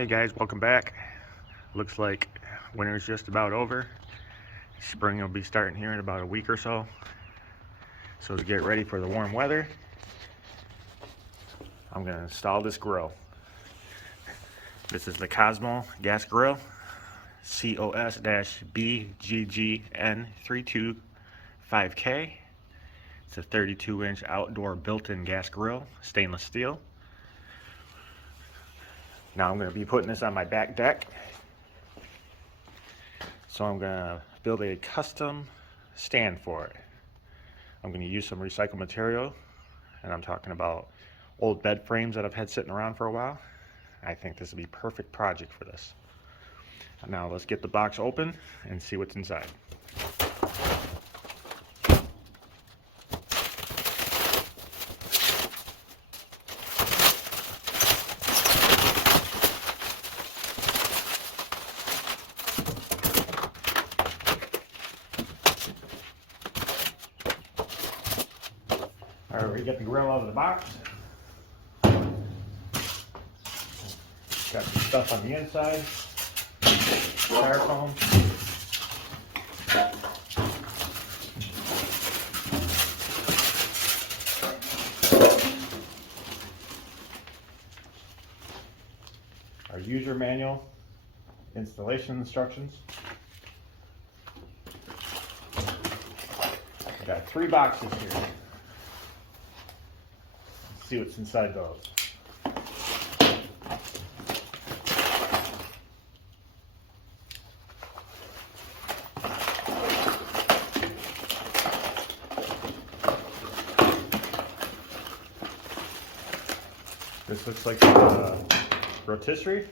Hey guys, welcome back. Looks like winter's just about over. Spring will be starting here in about a week or so. So to get ready for the warm weather, I'm gonna install this grill. This is the Cosmo gas grill, COS-BGGN325K. It's a 32-inch outdoor built-in gas grill, stainless steel. Now I'm gonna be putting this on my back deck. So I'm gonna build a custom stand for it. I'm gonna use some recycled material, and I'm talking about old bed frames that I've had sitting around for a while. I think this would be a perfect project for this. Now let's get the box open and see what's inside. Alright, we get the grill out of the box. Got some stuff on the inside. Styrofoam. Our user manual, installation instructions. I got 3 boxes here. Let's see what's inside those. This looks like a rotisserie.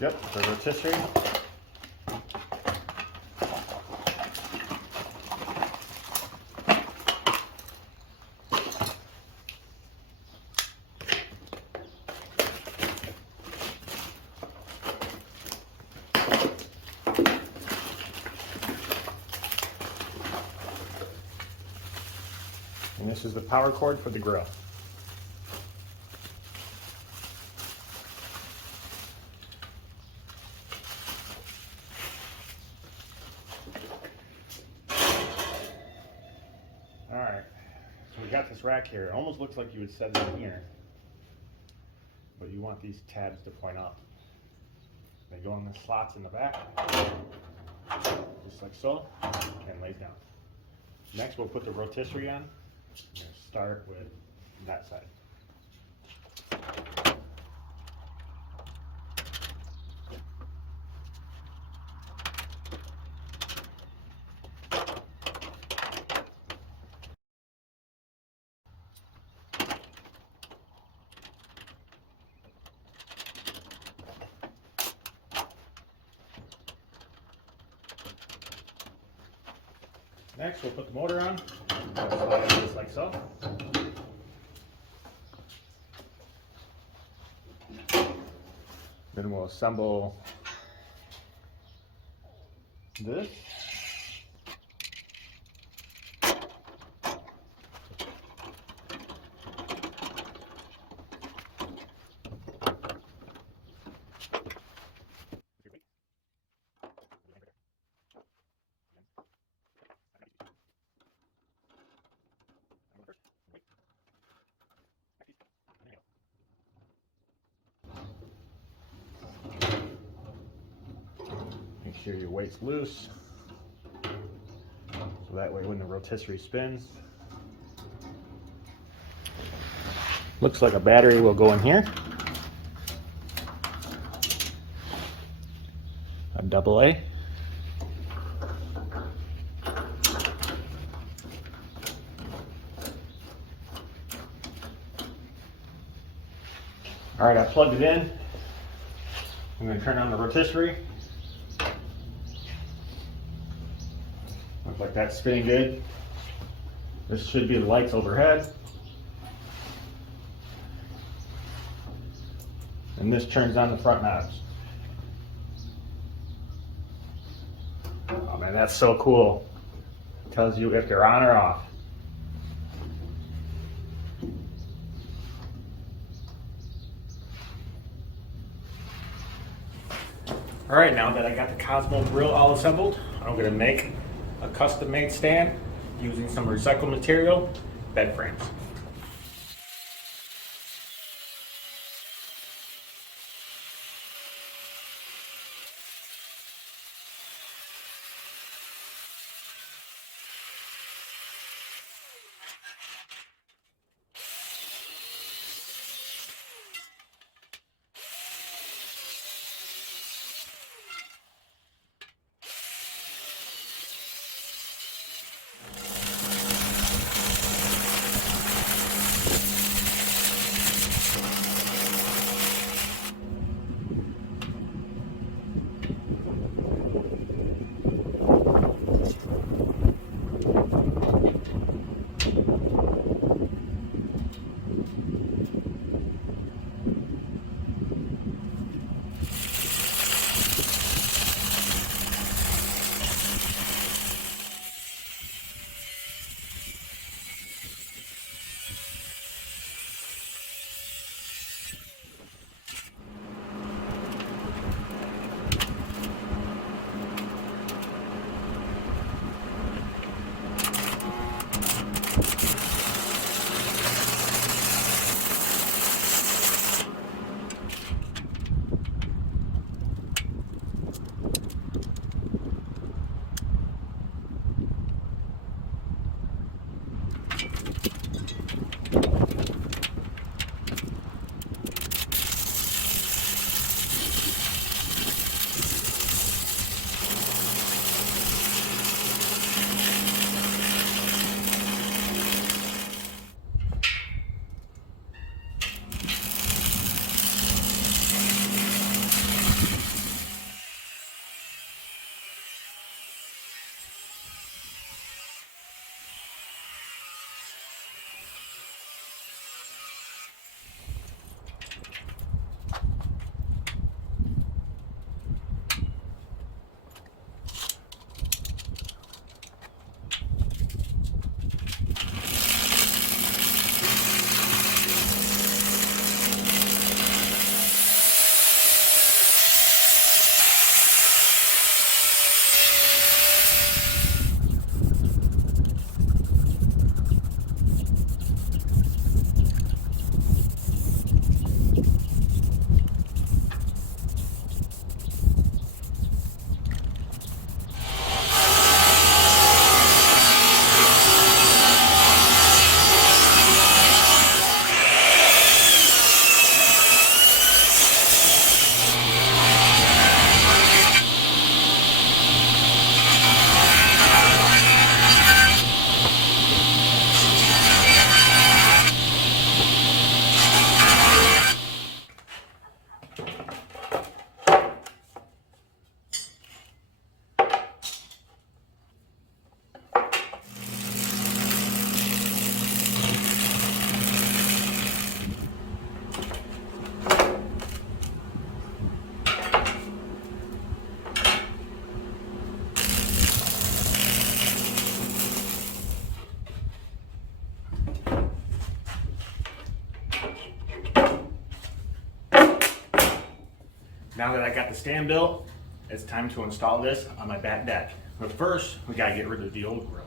Yep, the rotisserie. And this is the power cord for the grill. Alright, so we got this rack here. It almost looks like you would set it in here, but you want these tabs to point up. They go in the slots in the back, just like so, and lays down. Next we'll put the rotisserie on. Start with that side. Next, we'll put the motor on, just like so. Then we'll assemble this. Make sure your weight's loose, so that way when the rotisserie spins. Looks like a battery will go in here. A AA. Alright, I plugged it in. I'm going to turn on the rotisserie. Looks like that's spinning good. This should be the lights overhead. And this turns on the front knobs. Oh man, that's so cool. Tells you if they're on or off. All right, now that I got the Cosmo grill all assembled, I'm gonna make a custom made stand using some recycled material, bed frames. Now that I got the stand built, it's time to install this on my back deck. But first, we gotta get rid of the old grill.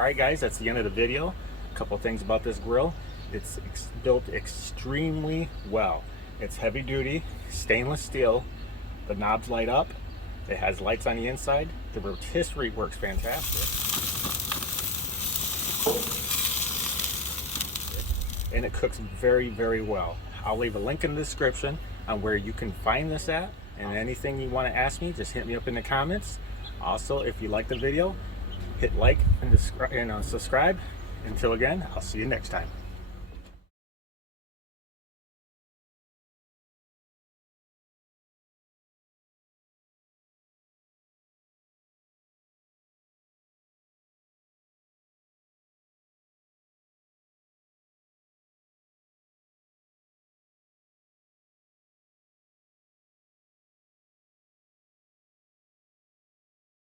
Alright guys, that's the end of the video. A couple things about this grill. It's built extremely well. It's heavy duty, stainless steel. The knobs light up. It has lights on the inside. The rotisserie works fantastic. And it cooks very, very well. I'll leave a link in the description on where you can find this at. And anything you want to ask me, just hit me up in the comments. Also, if you like the video, hit like and subscribe. Until again, I'll see you next time.